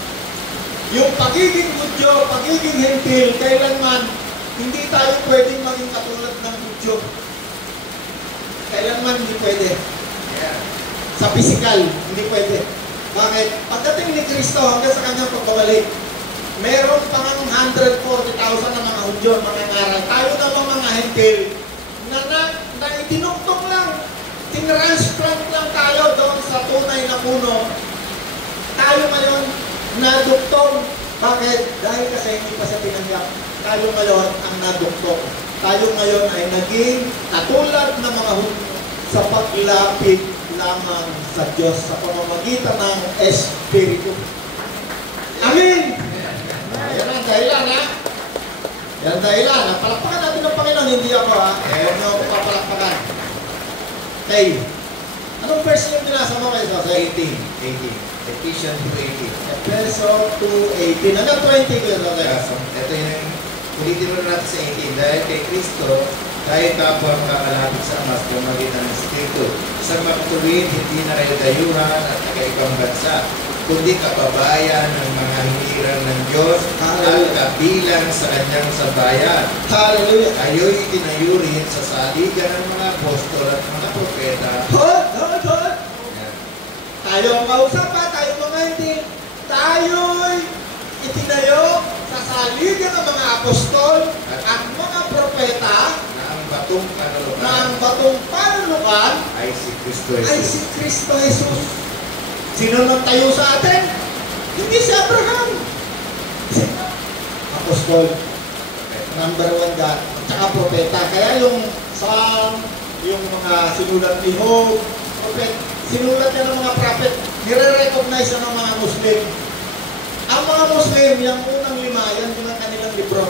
Yung pagiging Hudyo, pagiging Gentil, kailanman, hindi tayo pwedeng maging katulad ng Hudyo. Kailanman hindi pwede. Sa physical, hindi pwede. Bakit? Pagdating ni Kristo hanggang sa kanyang pagbabalik, meron pang 140,000 na mga Hudyo, mga ngaral. Tayo naman mga Gentil, na itinuktok lang, tinransplant lang tayo doon sa tunay na puno. Tayo ngayon naduktong. Bakit? Dahil kasi hindi pa sa tinanggap. Tayo ngayon ang naduktok. Tayo ngayon ay naging katulad ng mga Hudyo sa paglapit lamang sa Diyos sa pamamagitan ng Espiritu. Amen! Ayan ang dahilan ha. Yan dahilan. Napalakpakan natin ng Panginoon. Hindi ako ha. Huwag niyo ako papalakpakan. Okay. Anong verse yung binasa mo kayo? 18. Ephesians 2:18. Efeso 2:18. Hanggang 20 ko yun. Ito yung ulitin mo na natin sa 18. Dahil kay Kristo, tayo kapwa makakalapit sa Ama sa pamamagitan ng Espiritu. Sa matuwid, hindi na kayo dayuhan at nakaibang bansa, kundi kababayan ng mga hinirang ng Diyos at kabilang sa kanyang sambayan. Hallelujah. Kayo'y itinayurin sa saligan ng mga apostol at mga propeta. Hold. Yan. Tayo ang kausap pa, tayo mga hindi. Tayo'y itinayo sa saligan ng mga apostol at mga propeta Na ang batong na panulukan ang batong panulukan ay si Kristo ay Jesus. si Kristo Jesus. Sino nagtayo sa atin? Hindi si Abraham. Si apostol. Number 1 God. At saka propeta. Kaya yung Psalm, yung mga sinulat ni Job, prophet, sinulat niya ng mga prophet, nire-recognize na ng mga Muslim. Ang mga Muslim, yung unang 5, yan yung kanilang libro.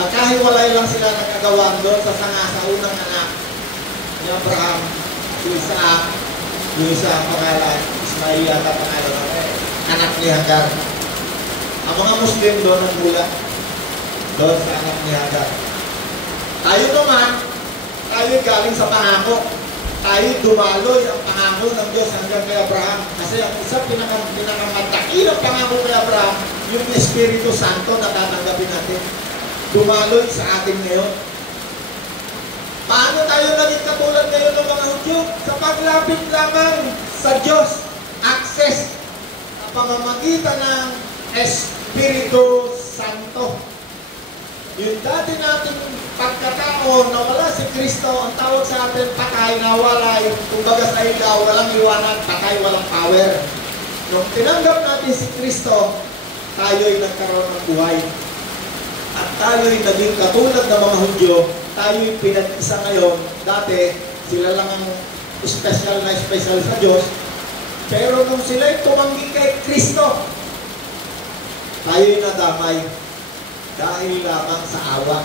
Nakahiwalay lang sila nagkagawan doon sa sanga sa unang anak ni Abraham, si Isaac, yung isa ang pangalan, Ismail yata pangalan, anak ni Hagar. Ang mga Muslim doon ang mula doon sa anak ni Hagar. Tayo naman, tayo galing sa pangako. Tayo dumaloy ang pangako ng Diyos hanggang kay Abraham. Kasi ang isang pinakamataki ng pangako kay Abraham, yung Espiritu Santo na tatanggapin natin. Dumaloy sa atin ngayon. Paano tayo naging katulad ngayon ng mga Hudyo? Sa paglapit lamang sa Diyos, access sa pamamagitan ng Espiritu Santo. Yung dati nating pagkataon na wala si Kristo, ang tawag sa atin patay na walay, kumbaga sa ilaw, walang liwanag, patay, walang power. Nung tinanggap natin si Kristo, tayo'y nagkaroon ng buhay. At tayo'y naging katulad ng mga Hudyo, tayo'y pinag-isa ngayon. Dati, sila lang ang special sa Diyos. Pero nung sila'y tumanggi kay Kristo, tayo'y nadamay dahil lamang sa awa.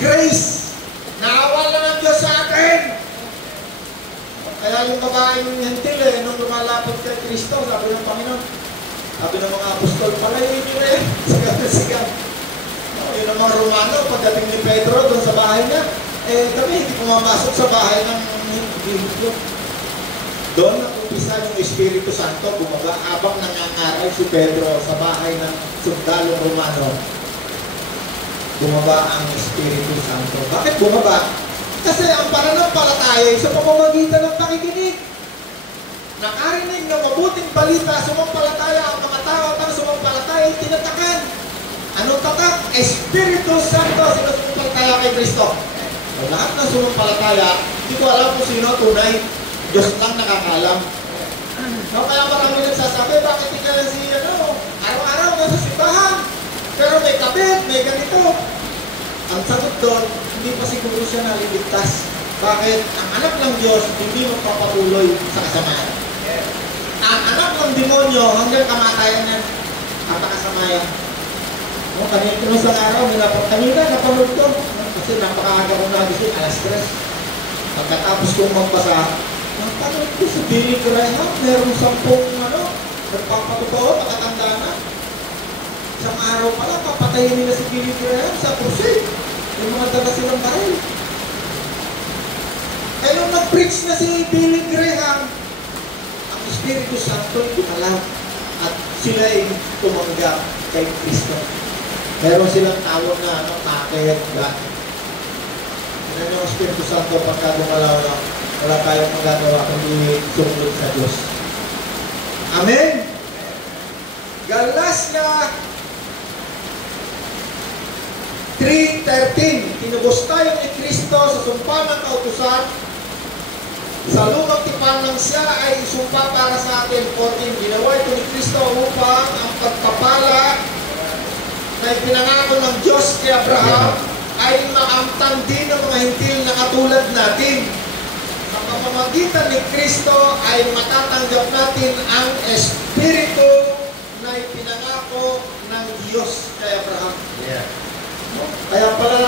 Grace! Naawa lang ng Diyos sa atin! Kaya yung babaeng hentil nung lumalapit kay Kristo, sabi ng Panginoon, sabi ng mga apostol, palayin nyo rin, sigaw. Yun ang mga Romano, pagdating ni Pedro doon sa bahay niya, kami hindi pumamasok sa bahay ng Hudyo. Doon nag-umpisa yung Espiritu Santo, bumaba habang nangangaral si Pedro sa bahay ng sundalong Romano. Bumaba ang Espiritu Santo. Bakit bumaba? Kasi ang pananampalataya ay sa pamamagitan ng pakikinig. Nakarinig ng mabuting balita, sumampalataya ang mga tao at ang sumampalataya ay tinatakan. Anong tatak? Espiritu Santo. Sino sumampalataya kay Kristo? So, lahat ng sumampalataya, hindi ko alam kung sino tunay. Diyos lang nakakalam. No, kaya marami nagsasabi, bakit hindi ka lang si araw-araw nasa simbahan? Pero may kabit, may ganito. Ang sagot doon, hindi pa siguro siya naliligtas. Bakit? Ang anak ng Diyos, hindi magpapatuloy sa kasamaan. Ang anak ng demonyo, hanggang kamatayan yan, napakasama yan. No, kanina sa araw, kanina napanood ko. Kasi napakaaga ko nagising, alas 3. Pagkatapos kong magbasa, napanood ko sa Billy Graham, meron 10 nagpapatotoo, makatanda na. Isang araw pala, papatayin nila si Billy Graham sa crusade. Yung mga daga silang baril. Kaya nung nag-preach na si Billy Graham, ang Espiritu Santo ay kumalaw. At sila ay tumanggap kay Kristo. Meron silang tawag na takot God. Yan yung Espiritu Santo pagka gumalaw na wala tayong magagawa kundi sumunod sa Diyos. Amen? Galatia 3:13, tinubos tayo ni Kristo sa sumpa ng kautusan, sa lumang tipan ng siya ay sumpa para sa atin. 14, ginawa ito ni Kristo upang ang pagpapala na ipinangako ng Diyos kay Abraham ay makamtan din ng mga hintil na katulad natin. Sa pamamagitan ni Kristo ay matatanggap natin ang Espiritu na ipinangako ng Diyos kay Abraham. Yeah. No? Kaya pala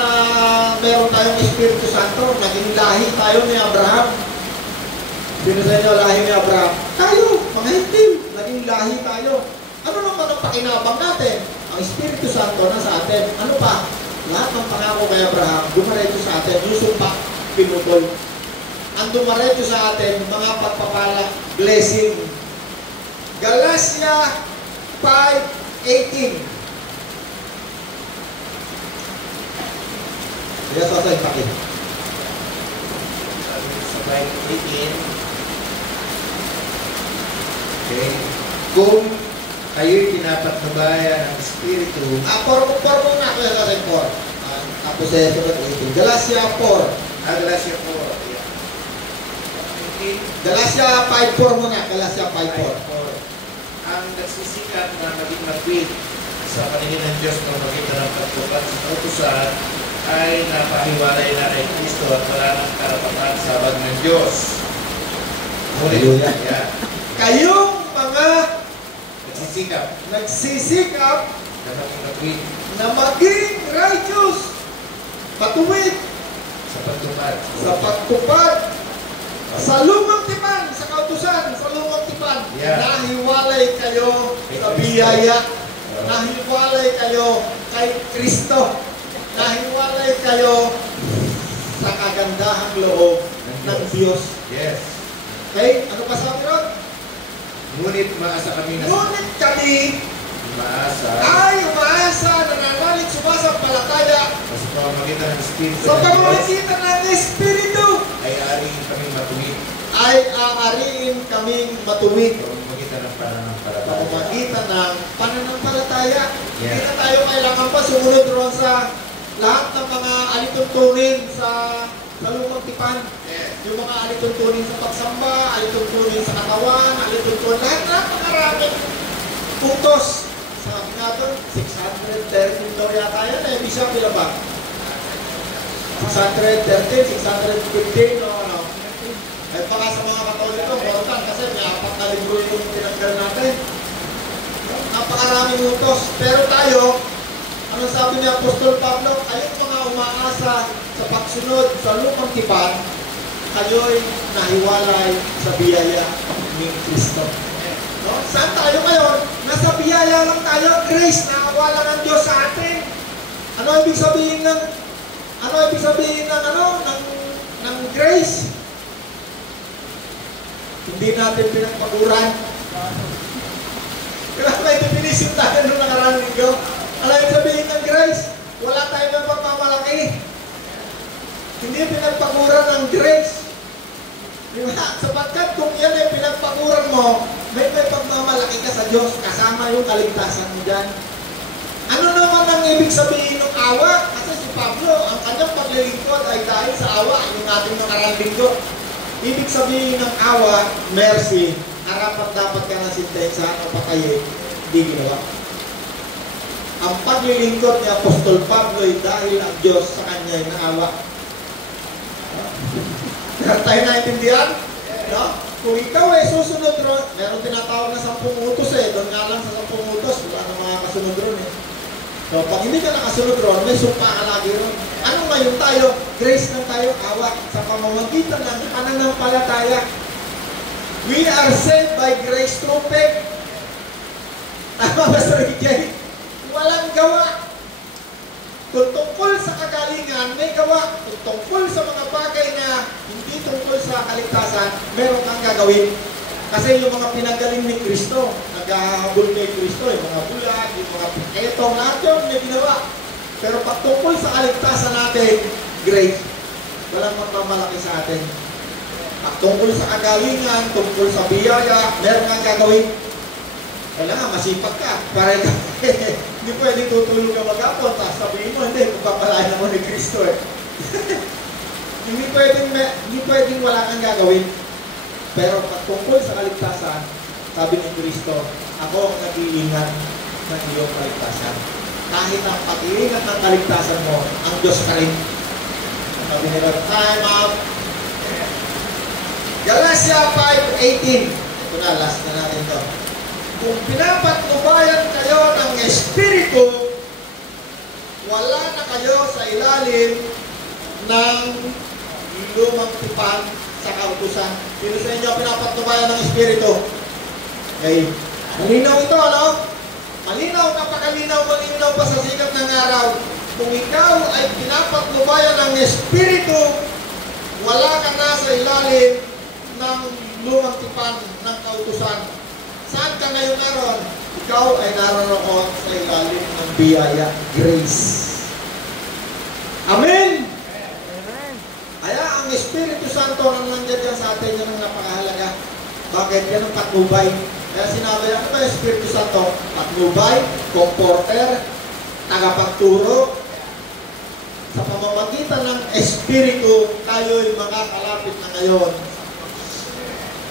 meron tayong Espiritu Santo, naging lahi tayo ni Abraham. Sino sa inyo lahi ni Abraham? Tayo, mga Hintil, naging lahi tayo. Ano naman ang pakinabang natin? Ang Espiritu Santo na sa atin. Ano pa? Lahat ng pangako kay Abraham, dumaretso sa atin, yung sumpa, pinutol. Ang dumaretso sa atin, mga pagpapala, blessing. Galatia 5:18. Kaya sa atin, pakit. Sa Bible 18, okay, kung kayo'y pinapatnubayan ng Espiritu, Por muna, kaya sa atin, por. Tapos sa sunod 18. Galatia 4. Galatia 4, yeah. Galatia 5:4 muna. Galatia 5:4. Ang nagsisikap na maging matuwid sa paningin ng Diyos na makita ng pagtupan sa kautusan ay napahiwalay na kay Kristo at wala ng karapatan sa wag ng Diyos. Hallelujah. Yeah. Kayong mga Nagsisikap nagsisikap na maging matuwid na maging righteous, matuwid sa pagtupad. sa pagtupad sa lumang tipan, sa kautusan, sa lumang tipan. Yeah. Nahiwalay kayo sa biyaya. Nahiwalay kayo kay Kristo. Nahiwalay kayo sa kagandahang loob ng Diyos. Yes. Okay? Ano pa sabi ron? Ngunit maasa kami na Ngunit kami ay umaasa, nananalig, sumasampalataya sa pamamagitan ng Espiritu sa ng Diyos pamamagitan ng Espiritu ay aring kami matuwid ay aariin kaming matuwid sa pamamagitan ng sa pananampalataya. pamamagitan ng pananampalataya. Yeah. Hindi na tayo kailangan pa sumunod ron sa lahat ng mga alituntunin sa lumang tipan. Yung mga alituntunin sa pagsamba, alituntunin sa katawan, alituntunin, lahat maraming utos. Sabi nga doon, 613 daw yata yan eh. Bisa pila ba? 613, 615 o ano. Ay baka sa mga Katoliko, mortal kasi may 4 na libro yung tinanggal natin. Napakaraming utos. Pero tayo, ano sabi ni Apostol Pablo, kayong mga umaasa sa pagsunod sa lumang tipan, kayo'y nahiwalay sa biyaya ni Kristo. No? Saan tayo ngayon? Nasa biyaya lang tayo, grace, nakawala ng Diyos sa atin. Ano ibig sabihin ng ng grace? Hindi natin pinagpaguran. Kaya may definition tayo nung nakarang linggo. Ano ibig sabihin ng grace? Wala tayong ng pagmamalaki. Hindi pinagpaguran ng grace. Diba? Sapagkat kung yan ay pinagpaguran mo, may pagmamalaki ka sa Diyos, kasama yung kaligtasan mo dyan. Ano naman ang ibig sabihin ng awa? Kasi si Pablo, ang kanyang paglilingkod ay dahil sa awa, yung ating nakarang linggo. Ibig sabihin ng awa, mercy, dapat ka na sintensahan o patayin, hindi ginawa. Ang paglilingkod ni Apostol Pablo ay dahil ang Diyos sa kanya ay naawa. Tayo naintindihan? No? Kung ikaw ay susunod ron, meron tinatawag na 10 utos eh. Doon nga lang sa 10 utos, wala na mga kasunod ron eh. So, pag hindi ka nakasunod ron, may sumpa ka lagi ron. Ano ngayon tayo? Grace lang tayo, awa. Sa pamamagitan ng pananampalataya. We are saved by grace through faith. Tama ba, Sir Jay? Walang gawa. Kung tungkol sa kagalingan, may gawa. Kung tungkol sa mga bagay na hindi tungkol sa kaligtasan, meron kang gagawin. Kasi yung mga pinagaling ni Kristo, naghahabol kay Kristo, yung mga bulag, yung mga piketong, lahat yun may ginawa. Pero pag tungkol sa kaligtasan natin, great. Walang magmamalaki sa atin. Pag tungkol sa kagalingan, tungkol sa biyaya, meron kang gagawin. Kailangan masipag ka. Para hindi pwedeng tutulog ka mag-apon, tapos sabihin mo, hindi, magpapalain naman ni Kristo eh. hindi pwedeng wala kang gagawin. Pero pag tungkol sa kaligtasan, sabi ni Kristo, ako ang nag-iingat ng iyong kaligtasan. Kahit ang pag-iingat ng kaligtasan mo, ang Diyos ka rin. Sabi nila, time out. Galatia 5:18. Ito na, last na natin ito. Kung pinapatnubayan kayo ng Espiritu, wala na kayo sa ilalim ng lumang tipan sa kautusan. Sino sa inyo pinapatubayan ng Espiritu? Okay. Malinaw ito, ano? Malinaw, napakalinaw, malinaw pa sa sikat ng araw. Kung ikaw ay pinapatnubayan ng Espiritu, wala ka na sa ilalim ng lumang tipan ng kautusan. Saan ka ngayon naroon? Ikaw ay naroon sa ilalim ng biyaya, grace. Amen? Kaya ang Espiritu Santo nang nandiyan sa atin, yan ang napakahalaga. Bakit? Yan ang patnubay. Kaya sinabi, ano ba Espiritu Santo? Patnubay, comforter, tagapagturo. Sa pamamagitan ng Espiritu, tayo'y makakalapit na ngayon.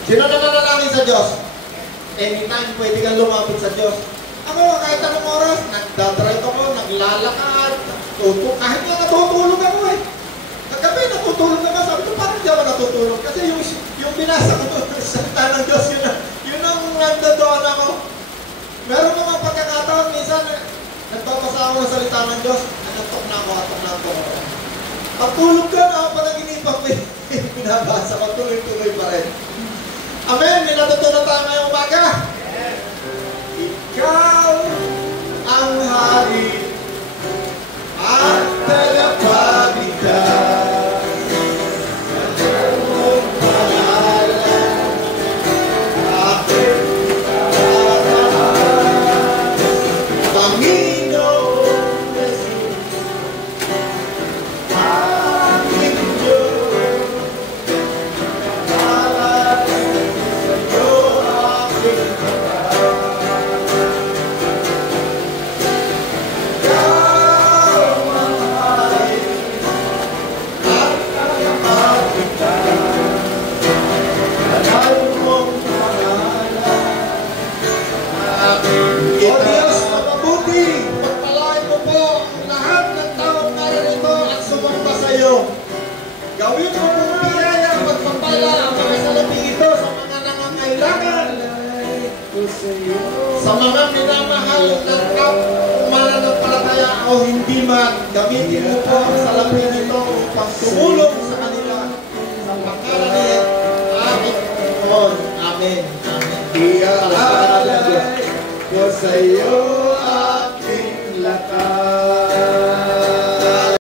Sino na nanalangin sa Diyos? Anytime pwede kang lumapit sa Diyos. Ako, kahit anong oras, nagdadrive ako, naglalakad, kahit nga natutulog ako eh. Kagabi, natutulog naman. Sabi ko, parang di ako natutulog. Kasi yung binasa ko doon, salita ng Diyos, yun ang nandoon ako. Meron mga pagkakataon, minsan, nagbabasa ako ng salita ng Diyos, atok na ako. Pagtulog ka na, panaginipan ko binabasa ko, tuloy-tuloy pa rin. Amen! May natutunan tayo ngayong umaga. Ikaw ang hari at tagapagligtas. Ang pangalan aking karahan. Panginoon Jesus, aking Diyos, para sa iyo aking karahan. O Diyos, mapabuti, pagpalain mo po ang lahat ng taong narito at sumamba sa iyo. Gawin mo po biyaya at pagpapala ang mga salaping ito sa mga nangangailangan, sa mga minamahal ng mananampalataya o hindi man. Gamitin mo po ang salaping ito upang tumulong sa kanila. Sa pangalan ni aming Panginoon. Amen. Amen. Iaalay ko sa iyo aking lakas.